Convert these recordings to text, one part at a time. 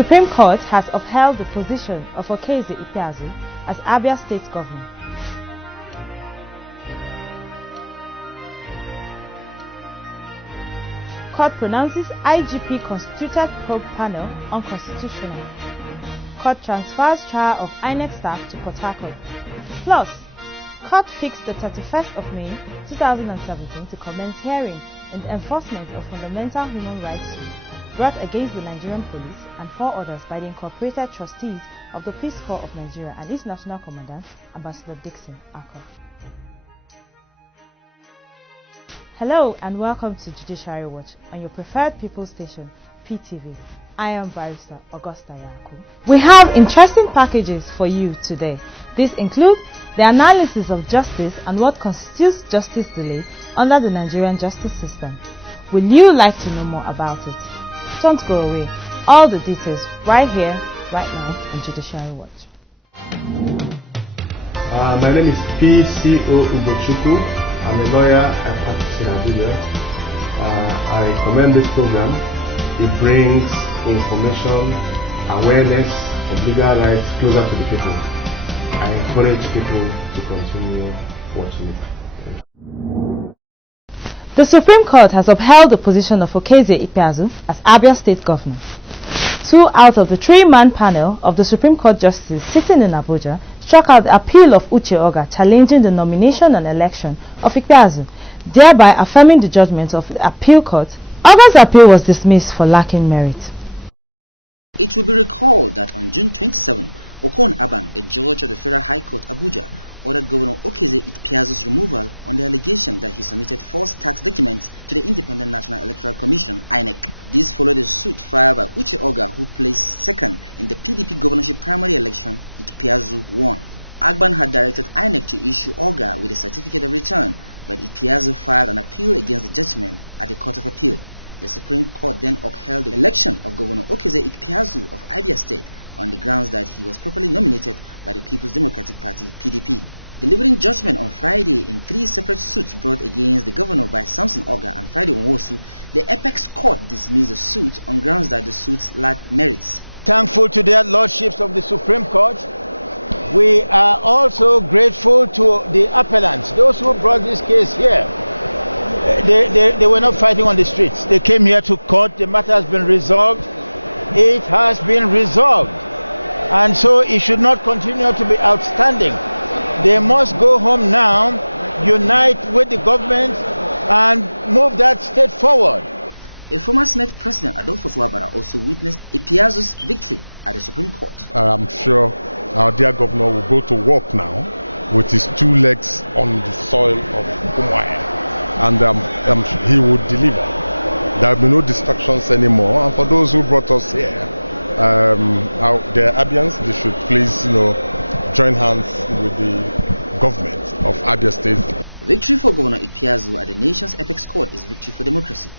Supreme Court has upheld the position of Okezie Ikpeazu as Abia State Governor. Court pronounces IGP constituted probe panel unconstitutional. Court transfers trial of INEC staff to Port Harcourt. Plus, Court fixed the 31st of May 2017 to commence hearing in the enforcement of fundamental human rights suit brought against the Nigerian police and 4 others by the Incorporated Trustees of the Peace Corps of Nigeria and its National Commandant, Ambassador Dixon Akon. Hello and welcome to Judiciary Watch on your preferred people station, PTV. I am Barrister Augusta Yaku. We have interesting packages for you today. These include the analysis of justice and what constitutes justice delay under the Nigerian justice system. Will you like to know more about it? Don't go away. All the details right here, right now on Judiciary Watch. My name is PCO UGOCHUKWU. I'm a lawyer. I practice in Abuja. I commend this program. It brings information, awareness of legal rights closer to the people. I encourage people to continue watching it. The Supreme Court has upheld the position of Okezie Ikpeazu as Abia State Governor. 2 out of the 3-man panel of the Supreme Court justices sitting in Abuja struck out the appeal of Uche Oga challenging the nomination and election of Ikpeazu, thereby affirming the judgment of the appeal court. Oga's appeal was dismissed for lacking merit. It will be recalled that on June 27, Okon Aban, a judge of the Federal High Court Abuja, ordered Governor Okezie Ikpeazu's removal on the allegation that he submitted false tax documents to the Independent National Electoral Commission, INEC. This followed a suit filed by Uche Oga, who placed second in the PDP governorship primary election. Ikpeazu won. Agban had directed INEC to issue Oga with a certificate of return, but Ikpeazu filed an appeal against the judgment at the Court of Appeal. The Supreme Court then upheld the election of Governor Okezie Ikpeazu of Abia State on the grounds that he was properly nominated by the People's Democratic Party, PDP. Delivering judgment on Friday in 3 separate suits brought against the governor by Samson Oga and Friday Nwosu, the Apex Court dismissed the suit on grounds that the suits lacked merits. Thankful to their lordships of the Supreme Court. We are also grateful to the appellants, those who brought this case here. They were not fighting on the streets. They came here to court. The matter has been resolved. It has been resolved. And so it should not continue to be outstanding. They must go home now, unite with the government, and move that state forward. A former Senate President, Adolphus Wabara, also witnessed Ikpeazu's victory at the Supreme Court. I'm sure our dear governor will go to work now with his 2 legs on the soil of Umuahia, and he will deliver. There will be no distractions anymore. And for those who brought us here, the Abians, they should please, join hands with the government of Abia State. Victory for Governor Ikpeazu at the nation's apex court is victory for democracy.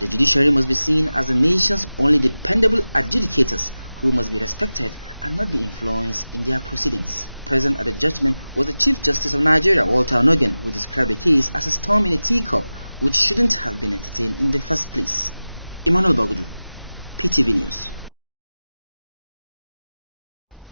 The judiciary must be seen as the nation's only dependable adjudicators who must be respected and not be influenced in their proceedings. Present at the judgment was the Chief Justice of Nigeria, Walter Onogen, who described the case as a storm in a teacup which shouldn't have been entertained in the first place. Emmanuel Bagudu, PTV News.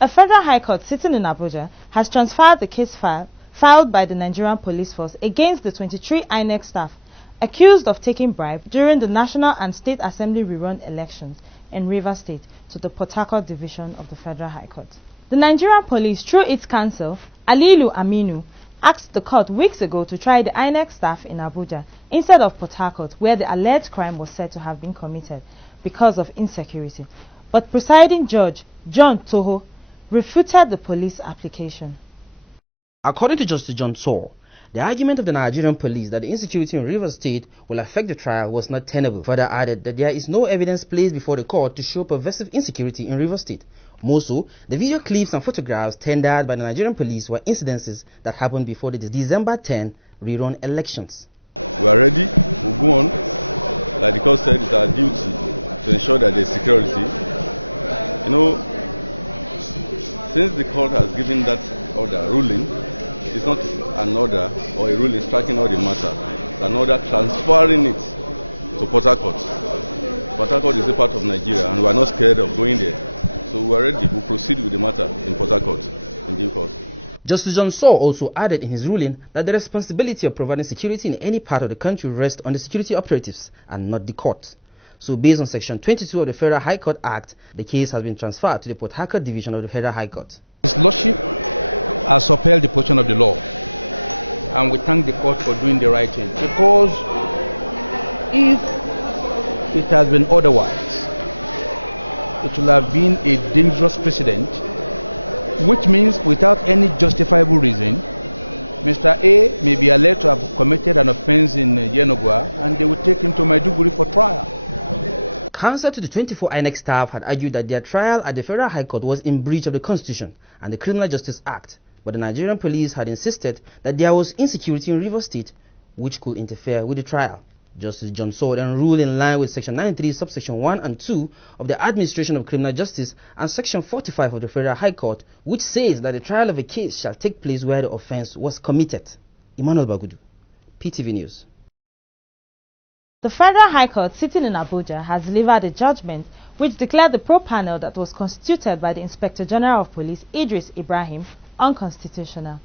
A federal high court sitting in Abuja has transferred the case filed by the Nigerian police force against the 23 INEC staff accused of taking bribe during the National and State Assembly rerun elections in Rivers State to the Port Harcourt Division of the Federal High Court. The Nigerian police, through its counsel, Alilu Aminu, asked the court weeks ago to try the INEC staff in Abuja instead of Port Harcourt, where the alleged crime was said to have been committed because of insecurity. But presiding judge John Toho refuted the police application. According to Justice John Saw, the argument of the Nigerian police that the insecurity in Rivers State will affect the trial was not tenable. Further added that there is no evidence placed before the court to show pervasive insecurity in Rivers State. More so, the video clips and photographs tendered by the Nigerian police were incidences that happened before the December 10 rerun elections. We are ready, we'll go on. Like the court said, it's our duty to ensure that there's security. Since the court has given that order ruling, it's not an order or a ruling striking all the matter. It's an order transferring it to Port Harcourt. Port Harcourt is a part of Nigeria, and we are not scared of going there. So we are ready. We'll proceed with the matter in Port Harcourt in due course. Justice John Saw also added in his ruling that the responsibility of providing security in any part of the country rests on the security operatives and not the court. So based on Section 22 of the Federal High Court Act, the case has been transferred to the Port Harcourt Division of the Federal High Court. His Lordship has upheld the position of the law, and we thank the court for doing the right thing, because if it has been otherwise, it will have been a dangerous precedent, which means without any justifiable reason, Mr. A may be alleged to have committed an offense in Yenogwa, and they will take him to Maiduguri for trial. Counsel to the 24 INEC staff had argued that their trial at the Federal High Court was in breach of the Constitution and the Criminal Justice Act, but the Nigerian police had insisted that there was insecurity in Rivers State which could interfere with the trial. Justice John Saw then ruled in line with Section 93, subsection 1 and 2 of the Administration of Criminal Justice and Section 45 of the Federal High Court, which says that the trial of a case shall take place where the offense was committed. Emmanuel Bagudu, PTV News. The Federal High Court sitting in Abuja has delivered a judgment which declared the probe panel that was constituted by the Inspector General of Police, Idris Ibrahim, unconstitutional.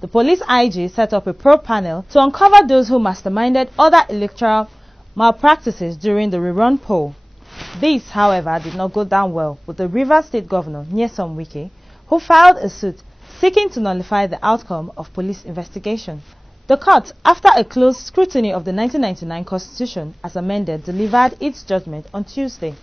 The police IG set up a probe panel to uncover those who masterminded other electoral malpractices during the rerun poll. This, however, did not go down well with the Rivers State Governor, Nyesom Wike, who filed a suit seeking to nullify the outcome of police investigation. The court, after a close scrutiny of the 1999 Constitution as amended, delivered its judgment on Tuesday.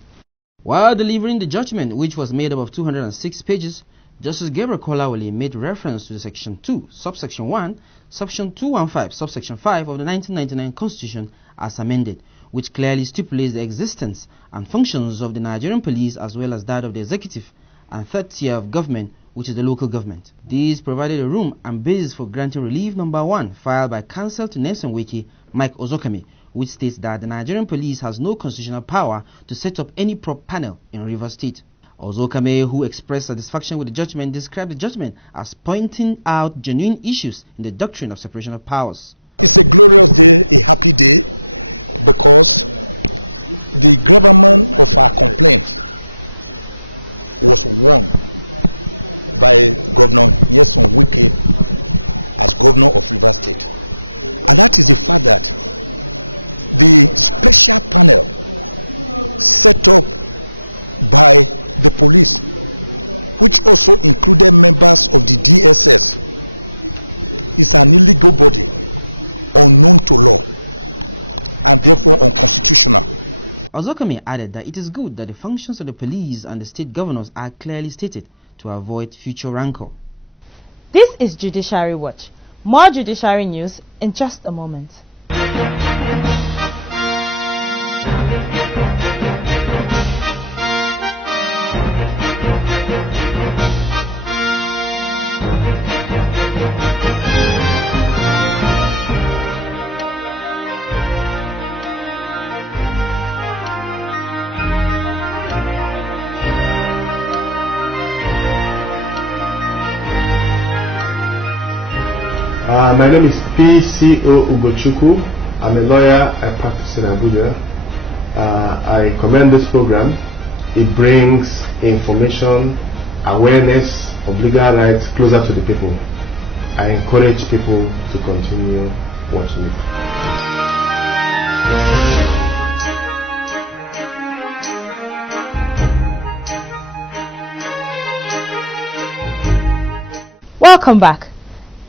While delivering the judgment, which was made up of 206 pages, Justice Gabriel Kolawole made reference to Section 2, subsection 1, Section 215, subsection 5 of the 1999 Constitution as amended, which clearly stipulates the existence and functions of the Nigerian police as well as that of the executive and third tier of government, which is the local government. These provided a room and basis for granting relief number 1 filed by counsel to Nyesom Wike, Mike Ozokame, which states that the Nigerian police has no constitutional power to set up any probe panel in Rivers State. Ozokame, who expressed satisfaction with the judgment, described the judgment as pointing out genuine issues in the doctrine of separation of powers. It's a glorious day, a happy day, because the gravamen of our complaint was won by Governor Nyesom Wike as governor of Rivers State. And that is the fact that the special panel set up by the police, which also included members of the DSS, is an illegal body, unknown to law, and therefore unconstitutional. Ozokame added that it is good that the functions of the police and the state governors are clearly stated to avoid future rancor. This is Judiciary Watch. More judiciary news in just a moment. My name is PCO UGOCHUKWU. I'm a lawyer. I practice in Abuja. I commend this program. It brings information, awareness of legal rights closer to the people. I encourage people to continue watching it. Welcome back.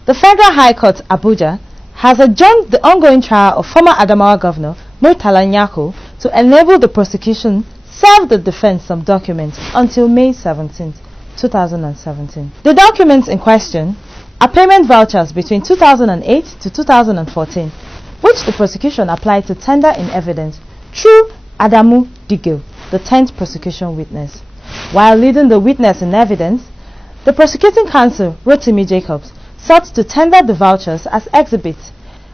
The Federal High Court, Abuja, has adjourned the ongoing trial of former Adamawa Governor Murtala Nyako to enable the prosecution serve the defense some documents until May 17, 2017. The documents in question are payment vouchers between 2008 to 2014, which the prosecution applied to tender in evidence through Adamu Digil, the 10th prosecution witness. While leading the witness in evidence, the prosecuting counsel, Rotimi Jacobs, sought to tender the vouchers as exhibits,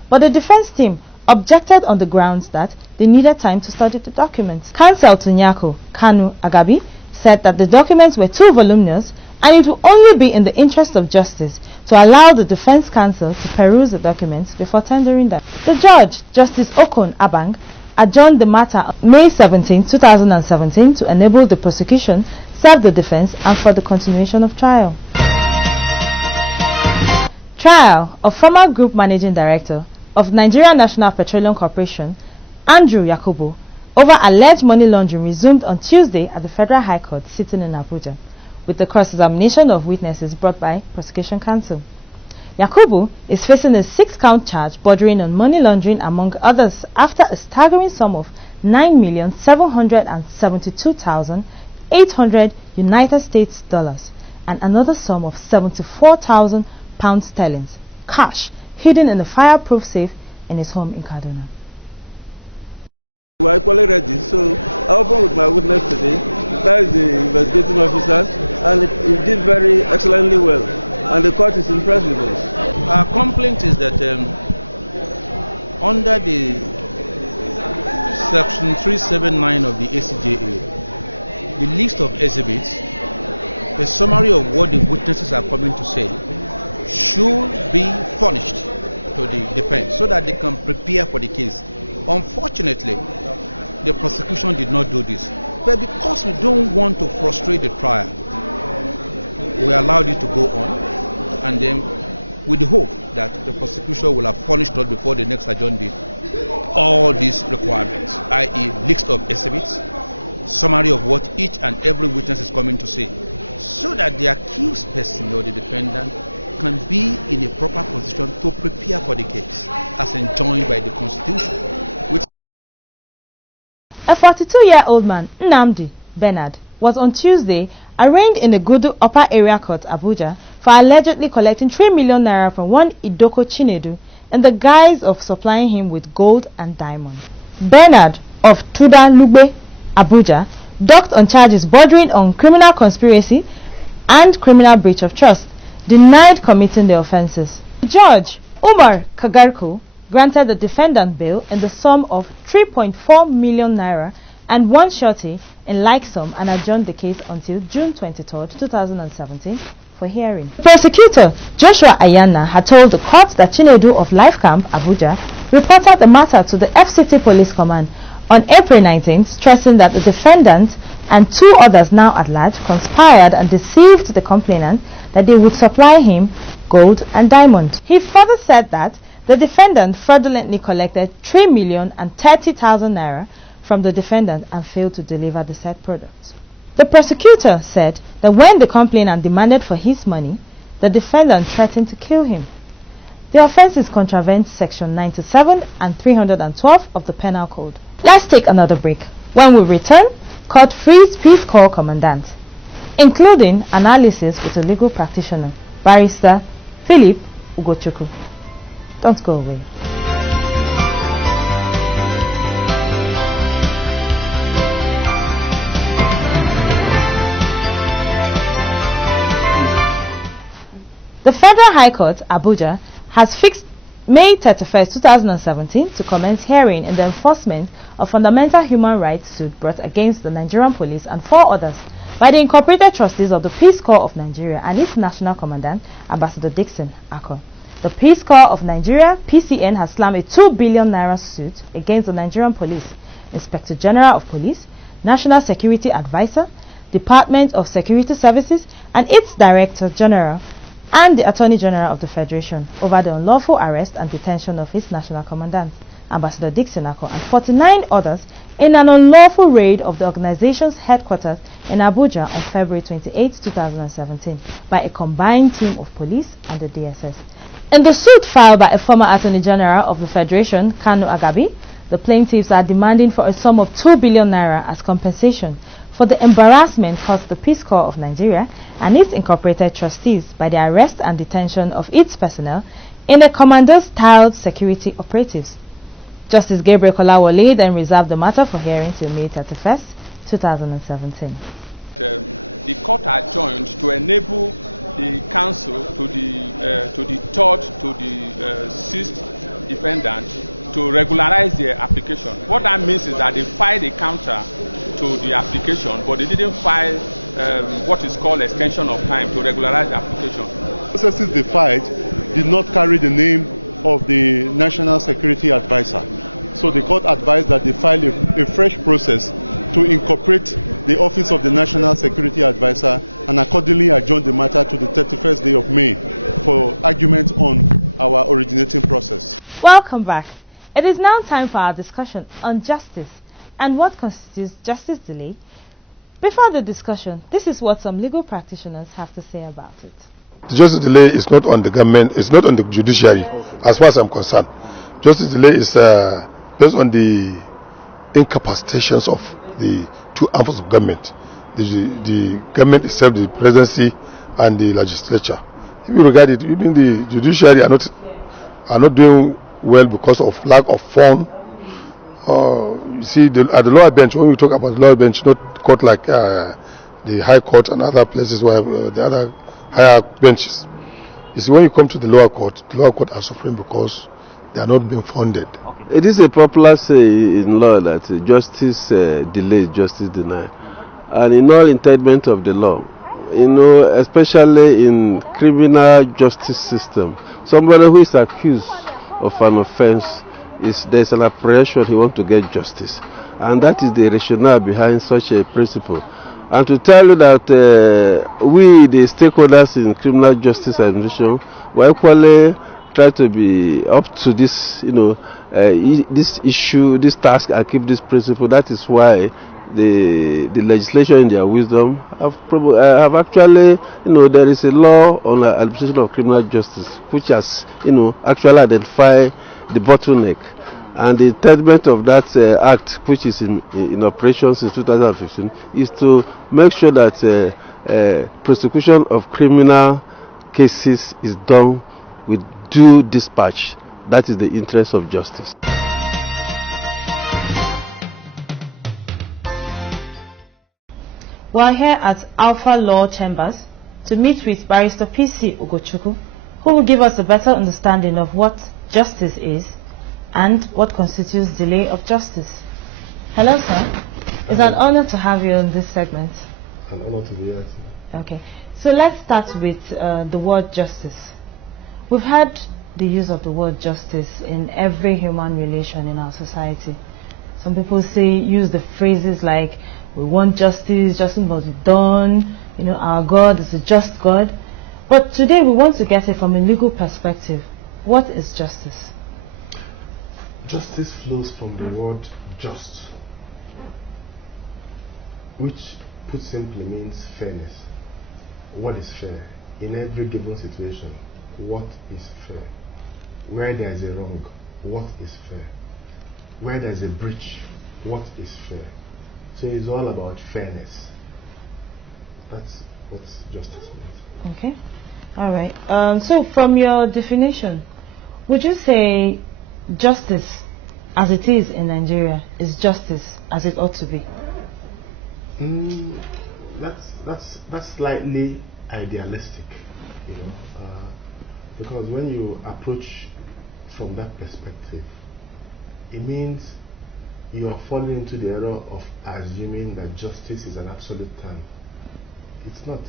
but the defense team objected on the grounds that they needed time to study the documents. Counsel to Nyako, Kanu Agabi, said that the documents were too voluminous and it would only be in the interest of justice to allow the defense counsel to peruse the documents before tendering them. The judge, Justice Okon Abang, adjourned the matter on May 17, 2017 to enable the prosecution serve the defense and for the continuation of trial. Trial of former Group Managing Director of Nigeria National Petroleum Corporation, Andrew Yakubu, over alleged money laundering resumed on Tuesday at the Federal High Court sitting in Abuja, with the cross-examination of witnesses brought by Prosecution Counsel. Yakubu is facing a 6-count charge bordering on money laundering among others after a staggering sum of $9,772,800 United States dollars and another sum of 74,000 pounds sterling cash hidden in a fireproof safe in his home in Kaduna. We are equally ready, so I open with my witness today. That is the investigating officers, and he did very excellently well, and the court is impressed with us. Our complaint is that under the section 379 of the ACJA, the list of exhibits, a summary of what the witnesses are coming to say should be furnished to the defense so that they can prepare for the case. Unfortunately, the prosecution did not do this. But because we don't want to frustrate the trial, we allowed it to go on, and then with the hope that the prosecution will have furnished us before the next adjourned date all these requirements, i.e. list of exhibits, summary of what each and every witness is coming to say, so that the accused person or the defendant can be in a proper position to prepare for the case as enjoined by the Constitution. A 42-year-old man, Nnamdi Bernard, was on Tuesday arraigned in the Gudu Upper Area Court, Abuja, for allegedly collecting 3 million naira from one Idoko Chinedu in the guise of supplying him with gold and diamonds. Bernard of Tuda Lugbe, Abuja, docked on charges bordering on criminal conspiracy and criminal breach of trust, denied committing the offences. Judge Umar Kagarko granted the defendant bail in the sum of 3.4 million naira and one surety in like sum and adjourned the case until June 23, 2017 for hearing. Prosecutor Joshua Ayana had told the court that Chinedu of Life Camp, Abuja, reported the matter to the FCT Police Command on April 19, stressing that the defendant and 2 others now at large conspired and deceived the complainant that they would supply him gold and diamonds. He further said that the defendant fraudulently collected 3,030,000 naira from the defendant and failed to deliver the said products. The prosecutor said that when the complainant demanded for his money, the defendant threatened to kill him. The offences contravened Section 97 and 312 of the Penal Code. Let's take another break. When we return, court frees Peace Corps Commandant, including analysis with a legal practitioner, Barrister Philip UGOCHUKWU. Don't go away. The Federal High Court, Abuja, has fixed May 31, 2017 to commence hearing in the enforcement of fundamental human rights suit brought against the Nigerian police and 4 others by the Incorporated Trustees of the Peace Corps of Nigeria and its National Commandant, Ambassador Dixon Akol. The Peace Corps of Nigeria, PCN, has slammed a 2 billion naira suit against the Nigerian Police, Inspector General of Police, National Security Advisor, Department of Security Services, and its Director General, and the Attorney General of the Federation over the unlawful arrest and detention of its National Commandant, Ambassador Dixon Akol, and 49 others in an unlawful raid of the organization's headquarters in Abuja on February 28, 2017 by a combined team of police and the DSS. In the suit filed by a former Attorney General of the Federation, Kanu Agabi, the plaintiffs are demanding for a sum of 2 billion naira as compensation for the embarrassment caused the Peace Corps of Nigeria and its Incorporated Trustees by the arrest and detention of its personnel in a commando-styled security operatives. Justice Gabriel Kolawole then reserved the matter for hearing till May 31, 2017. The court adjourned to enable the counsel to the third to the sixth defendant to regularize their application. What that means is that they filed a counter to the application, but they didn't file what is called extension of time to regularize the application. Processes they filed did not carry the name of the National Security Advisor. So the court advised that they file a fresh process to incorporate the Office of the National Security Advisor and accordingly adjourn the matter to the 31st day of May for argument on our originating process. Welcome back. It is now time for our discussion on justice and what constitutes justice delay. Before the discussion, this is what some legal practitioners have to say about it. The justice delay is not on the government, it's not on the judiciary, as far as I'm concerned. Justice delay is based on the incapacitations of the two arms of government. The government itself, the presidency and the legislature. If you regard it, even the judiciary are not doing well because of lack of funds. You see, at the lower bench, when we talk about the lower bench, not court like the high court and other places where the other higher benches. You see, when you come to the lower court are suffering because they are not being funded. It is a popular say in law that justice delayed, justice denied. And in all entailment of the law, especially in criminal justice system, somebody who is accused of an offense, there's an apprehension he wants to get justice. And that is the rationale behind such a principle. And to tell you that we, the stakeholders in criminal justice administration, we equally try to be up to this, this issue, this task, and keep this principle. That is why the legislation, in their wisdom, have actually, there is a law on the administration of criminal justice, which has, actually identified the bottleneck. And the entailment of that act, which is in operation since 2015, is to make sure that prosecution of criminal cases is done with due dispatch. That is the interest of justice. We're here at Alpha Law Chambers to meet with Barrister P.C. UGOCHUKWU, who will give us a better understanding of what justice is and what constitutes delay of justice. Hello, sir. Hi. It's an honor to have you on this segment. An honor to be here too. Okay, so let's start with the word justice. We've had the use of the word justice in every human relation in our society. Some people use the phrases like, we want justice, justice must be done, our God is a just God. But today we want to get it from a legal perspective. What is justice? Justice flows from the word just, which put simply means fairness. What is fair? In every given situation, what is fair? Where there is a wrong, what is fair? Where there is a breach, what is fair? So it's all about fairness. That's what justice means. Okay. All right. So from your definition, would you say justice as it is in Nigeria is justice as it ought to be? That's slightly idealistic, because when you approach from that perspective, it means you are falling into the error of assuming that justice is an absolute term. It's not.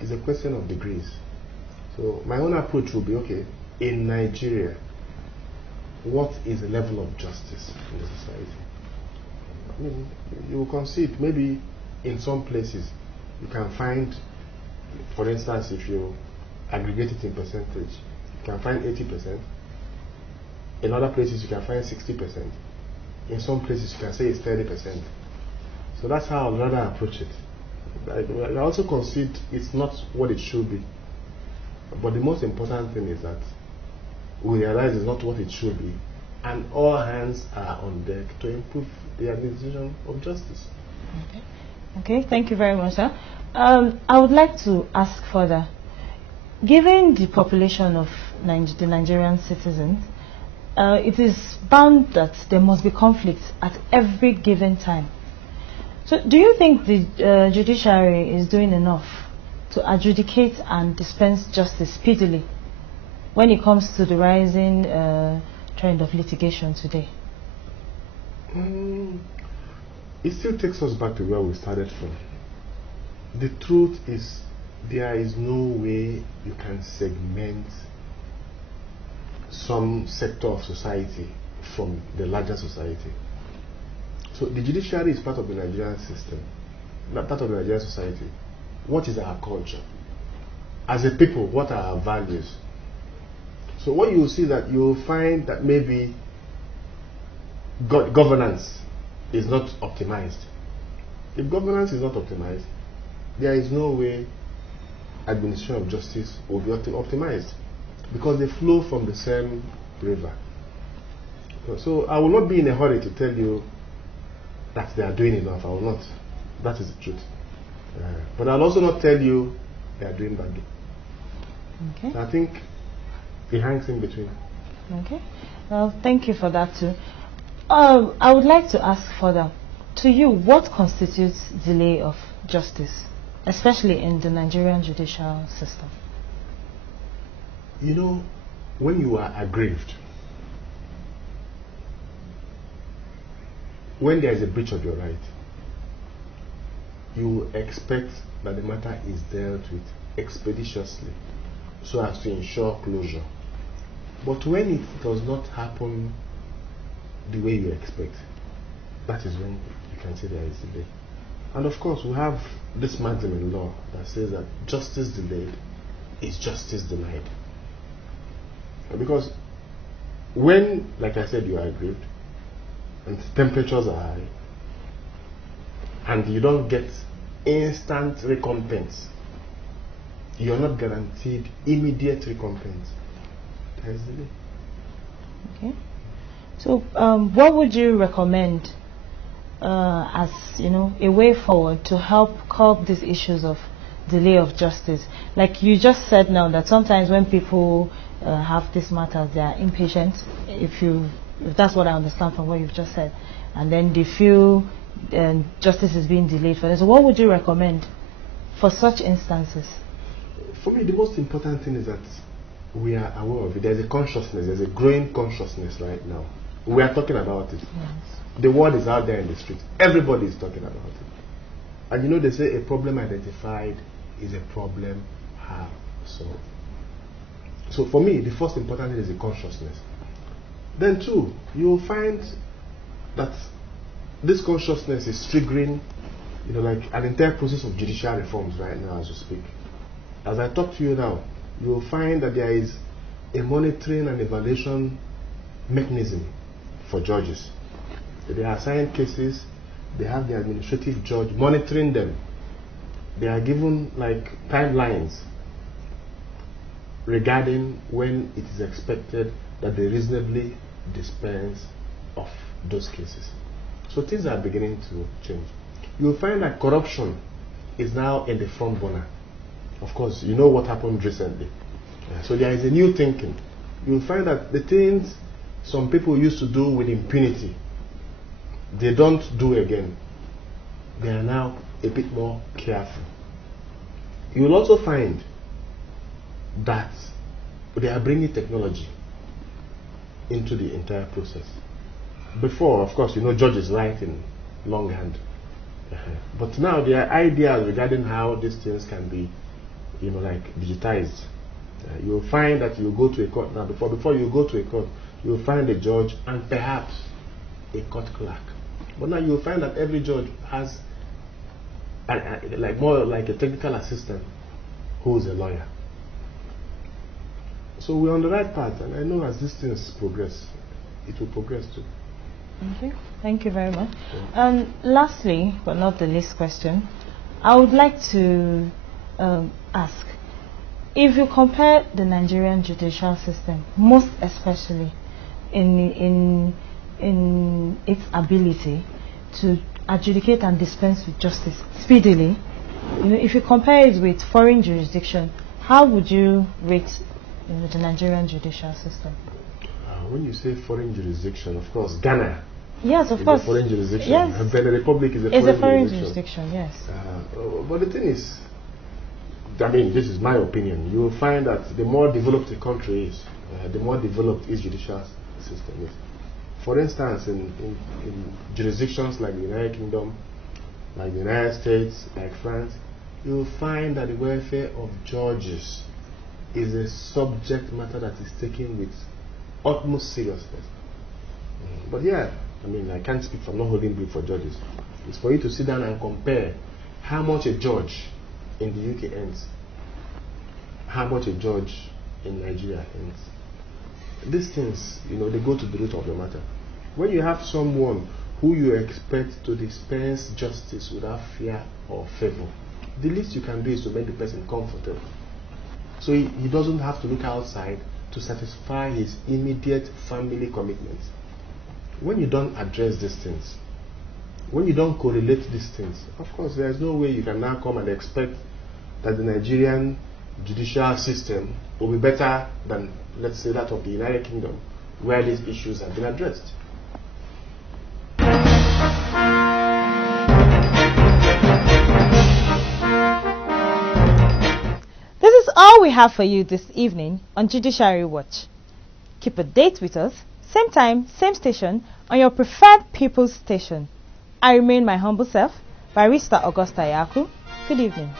It's a question of degrees. So my own approach will be, okay, in Nigeria, what is the level of justice in the society? I mean, you will concede, maybe in some places you can find, for instance, if you aggregate it in percentage, you can find 80%. In other places you can find 60%. In some places you can say it's 30%. So that's how I'd rather approach it. I also concede it's not what it should be. But the most important thing is that we realize it's not what it should be, and all hands are on deck to improve the administration of justice. Okay, thank you very much, sir. I would like to ask further. Given the population of the Nigerian citizen, it is found that there must be conflict at every given time. So do you think the judiciary is doing enough to adjudicate and dispense justice speedily when it comes to the rising trend of litigation today? It still takes us back to where we started from. The truth is, there is no way you can segment some sector of society from the larger society. So the judiciary is part of the Nigerian system, not part of the Nigerian society. What is our culture? As a people, what are our values? So what you will see that you will find that maybe governance is not optimized. If governance is not optimized, there is no way administration of justice will be optimized, because they flow from the same river. So I will not be in a hurry to tell you that they are doing enough. I will not. That is the truth. But I'll also not tell you they are doing badly. Okay. So I think it hangs in between. Okay. Well, thank you for that too. I would like to ask further, to you, what constitutes delay of justice, especially in the Nigerian judicial system? You know, when you are aggrieved, when there is a breach of your right, you expect that the matter is dealt with expeditiously so as to ensure closure. But when it does not happen the way you expect, that is when you can say there is delay. And of course, we have this maxim in law that says that justice delayed is justice denied. Because when, like I said, you are aggrieved and temperatures are high and you don't get instant recompense, you're not guaranteed immediate recompense, there is delay. Okay. So what would you recommend as a way forward to help curb these issues of delay of justice? Like you just said now, that sometimes when people have this matter, they are impatient. That's what I understand from what you've just said, and then they feel justice is being delayed for them. So what would you recommend for such instances? For me, the most important thing is that we are aware of it. There's a consciousness, there's a growing consciousness right now. We are talking about it. The word is out there in the streets. Everybody is talking about it. And you know, they say a problem identified is a problem half solved. So for me, the first important thing is the consciousness. Then two, you'll find that this consciousness is triggering, like an entire process of judicial reforms right now as we speak. As I talk to you now, you'll find that there is a monitoring and evaluation mechanism for judges. They are assigned cases, they have the administrative judge monitoring them. They are given like timelines regarding when it is expected that they reasonably dispense of those cases. So things are beginning to change. You will find that corruption is now in the front burner. Of course, you know what happened recently. So there is a new thinking. You will find that the things some people used to do with impunity, they don't do again. They are now a bit more careful. You will also find that they are bringing technology into the entire process. Before, of course, judges write in longhand. But now there are ideas regarding how these things can be, like digitized. You will find that you go to a court now. Before you go to a court, you will find a judge and perhaps a court clerk. But now you will find that every judge has more like a technical assistant who is a lawyer. So we're on the right path, and I know as these things progress, it will progress too. Okay, thank you very much. Yeah. Lastly, but not the least question, I would like to ask, if you compare the Nigerian judicial system, most especially in its ability to adjudicate and dispense with justice speedily, if you compare it with foreign jurisdiction, how would you rate the Nigerian judicial system? When you say foreign jurisdiction, of course, Ghana is a foreign jurisdiction. Yes. Benin Republic is a foreign jurisdiction. Yes. But the thing is, this is my opinion. You will find that the more developed a country is, the more developed its judicial system is. For instance, in jurisdictions like the United Kingdom, like the United States, like France, you will find that the welfare of judges is a subject matter that is taken with utmost seriousness. But yeah, I mean, I can't speak for, I'm not holding brief for judges. It's for you to sit down and compare how much a judge in the UK earns, how much a judge in Nigeria earns. These things, you know, they go to the root of the matter. When you have someone who you expect to dispense justice without fear or favor, the least you can do is to make the person comfortable. So he doesn't have to look outside to satisfy his immediate family commitments. When you don't address these things, when you don't correlate these things, of course there is no way you can now come and expect that the Nigerian judicial system will be better than, let's say, that of the United Kingdom, where these issues have been addressed. This is all we have for you this evening on Judiciary Watch. Keep a date with us, same time, same station, on your preferred people's station. I remain my humble self, Barrister Augusta Yaku. Good evening.